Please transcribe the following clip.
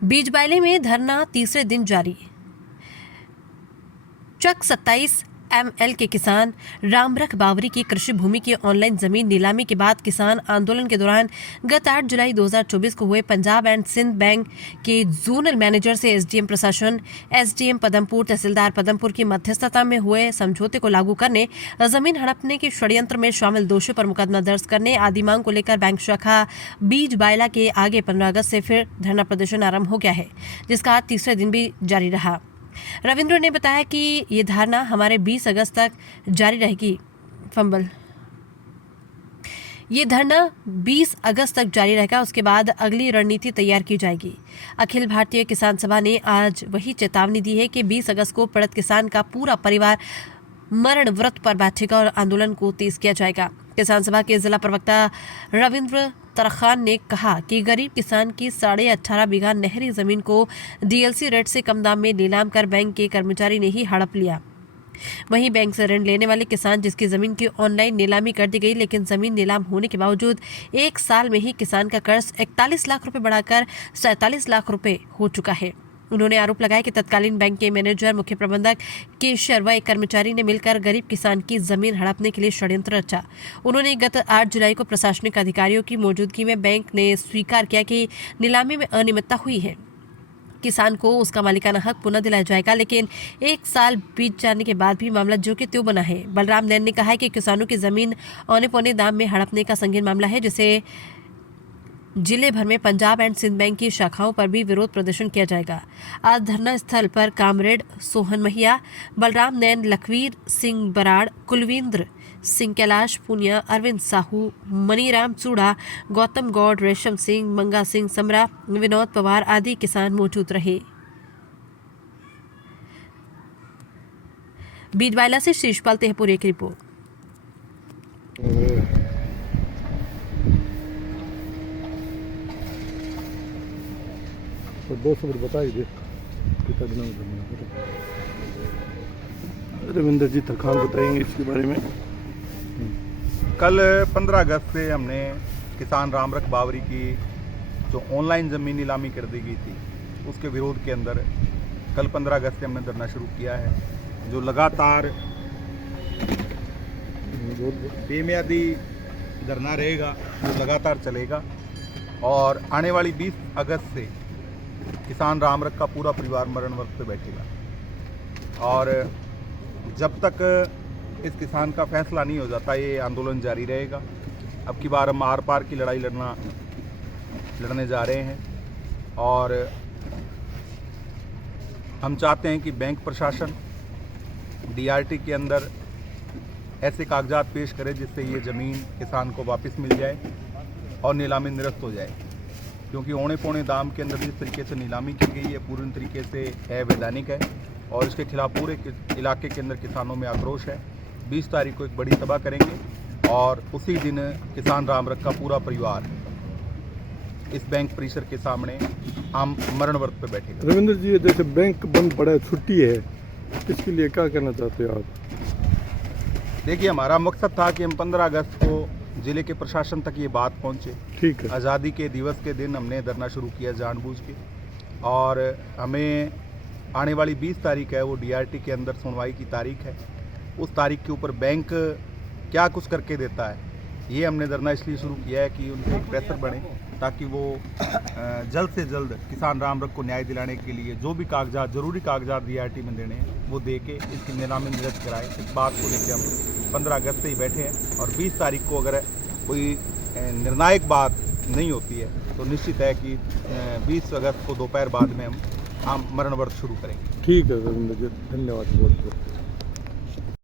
बीजबाइले में धरना तीसरे दिन जारी। चक 27 ML के किसान रामरख बावरी की कृषि भूमि की ऑनलाइन जमीन नीलामी के बाद किसान आंदोलन के दौरान गत 8 जुलाई 2024 को हुए पंजाब एंड सिंध बैंक के जोनल मैनेजर से एसडीएम प्रशासन, एसडीएम पदमपुर, तहसीलदार पदमपुर की मध्यस्थता में हुए समझौते को लागू करने, जमीन हड़पने के षड्यंत्र में शामिल दोषियों पर मुकदमा दर्ज करने आदि मांग को लेकर बैंक शाखा बीजबाइला के आगे 15 अगस्त से फिर धरना प्रदर्शन आरंभ हो गया है, जिसका आज तीसरे दिन भी जारी रहा। रविंद्र ने बताया कि ये धरना हमारे 20 अगस्त तक जारी रहेगी। ये धरना 20 अगस्त तक जारी रहेगा। उसके बाद अगली रणनीति तैयार की जाएगी। अखिल भारतीय किसान सभा ने आज वही चेतावनी दी है कि 20 अगस्त को पीड़ित किसान का पूरा परिवार मरण व्रत पर बैठेगा और आंदोलन को तेज किया जाएगा। किसान सभा के जिला प्रवक्ता रविंद्र तरखान ने कहा कि गरीब किसान की 18.5 बीघा नहरी जमीन को डीएलसी रेट से कम दाम में नीलाम कर बैंक के कर्मचारी ने ही हड़प लिया। वहीं बैंक से ऋण लेने वाले किसान जिसकी जमीन की ऑनलाइन नीलामी कर दी गई, लेकिन जमीन नीलाम होने के बावजूद 1 साल में ही किसान का कर्ज 41 लाख रुपए बढ़ाकर 47 लाख रुपए हो चुका है। उन्होंने आरोप लगाया कि तत्कालीन बैंक के मैनेजर, मुख्य प्रबंधक केशर व एक कर्मचारी ने मिलकर गरीब किसान की जमीन हड़पने के लिए षड्यंत्र रचा। उन्होंने गत 8 जुलाई को प्रशासनिक अधिकारियों की मौजूदगी में बैंक ने स्वीकार किया कि नीलामी में अनियमितता हुई है, किसान को उसका मालिकाना हक पुनः दिलाया जाएगा, लेकिन 1 साल बीत जाने के बाद भी मामला जो कि त्यों बना है। बलराम नैन ने कहा है कि किसानों की जमीन औने पौने दाम में हड़पने का संगीन मामला है, जिसे जिले भर में पंजाब एंड सिंध बैंक की शाखाओं पर भी विरोध प्रदर्शन किया जाएगा। आज धरना स्थल पर कामरेड सोहन महिया, बलराम नैन, लखवीर सिंह बराड़, कुलविंद्र सिंह, कैलाश पुनिया, अरविंद साहू, मनीराम चूड़ा, गौतम गौड़, रेशम सिंह, मंगा सिंह समरा, विनोद पवार आदि किसान मौजूद रहे। बीजबाइला से शीर्षपाल तेहपुर की रिपोर्ट। तो 200 बताइए रविंद्र जी तरखान बताएंगे इसके बारे में। कल 15 अगस्त से हमने किसान रामरख बावरी की जो ऑनलाइन ज़मीन नीलामी कर दी गई थी उसके विरोध के अंदर कल 15 अगस्त से हमने धरना शुरू किया है, जो लगातार बेमियादी धरना रहेगा, जो लगातार चलेगा। और आने वाली 20 अगस्त से किसान रामरख का पूरा परिवार मरण वर्ग पे बैठेगा और जब तक इस किसान का फैसला नहीं हो जाता ये आंदोलन जारी रहेगा। अब की बार हम आर पार की लड़ाई लड़ने जा रहे हैं और हम चाहते हैं कि बैंक प्रशासन डीआरटी के अंदर ऐसे कागजात पेश करे जिससे ये ज़मीन किसान को वापस मिल जाए और नीलामी निरस्त हो जाए, क्योंकि औने पौने दाम के अंदर जिस तरीके से नीलामी की गई है पूरी तरीके से अवैधानिक है और इसके खिलाफ पूरे इलाके के अंदर किसानों में आक्रोश है। 20 तारीख को एक बड़ी सभा करेंगे और उसी दिन किसान रामरख का पूरा परिवार इस बैंक परिसर के सामने आम मरण व्रत पे बैठेगा। रविंद्र जी, जैसे बैंक बंद पड़ा है, छुट्टी है, इसके लिए क्या करना चाहते हो आप? देखिए, हमारा मकसद था कि हम 15 अगस्त को जिले के प्रशासन तक ये बात पहुंचे। ठीक है। आज़ादी के दिवस के दिन हमने धरना शुरू किया जानबूझ के और हमें आने वाली 20 तारीख है वो डीआरटी के अंदर सुनवाई की तारीख है। उस तारीख के ऊपर बैंक क्या कुछ करके देता है ये हमने धरना इसलिए शुरू किया है कि उनसे एक प्रेशर बने ताकि वो जल्द से जल्द किसान रामरख को न्याय दिलाने के लिए जो भी कागजात ज़रूरी कागजात डीआरटी में देने हैं वो दे के इसकी नीलामी निरस्त कराएं। इस बात को लेकर हम 15 अगस्त से ही बैठे हैं और 20 तारीख को अगर कोई निर्णायक बात नहीं होती है तो निश्चित है कि 20 अगस्त को दोपहर बाद में हम मरण व्रत शुरू करेंगे। ठीक है रविंद्र जी, धन्यवाद बहुत बहुत।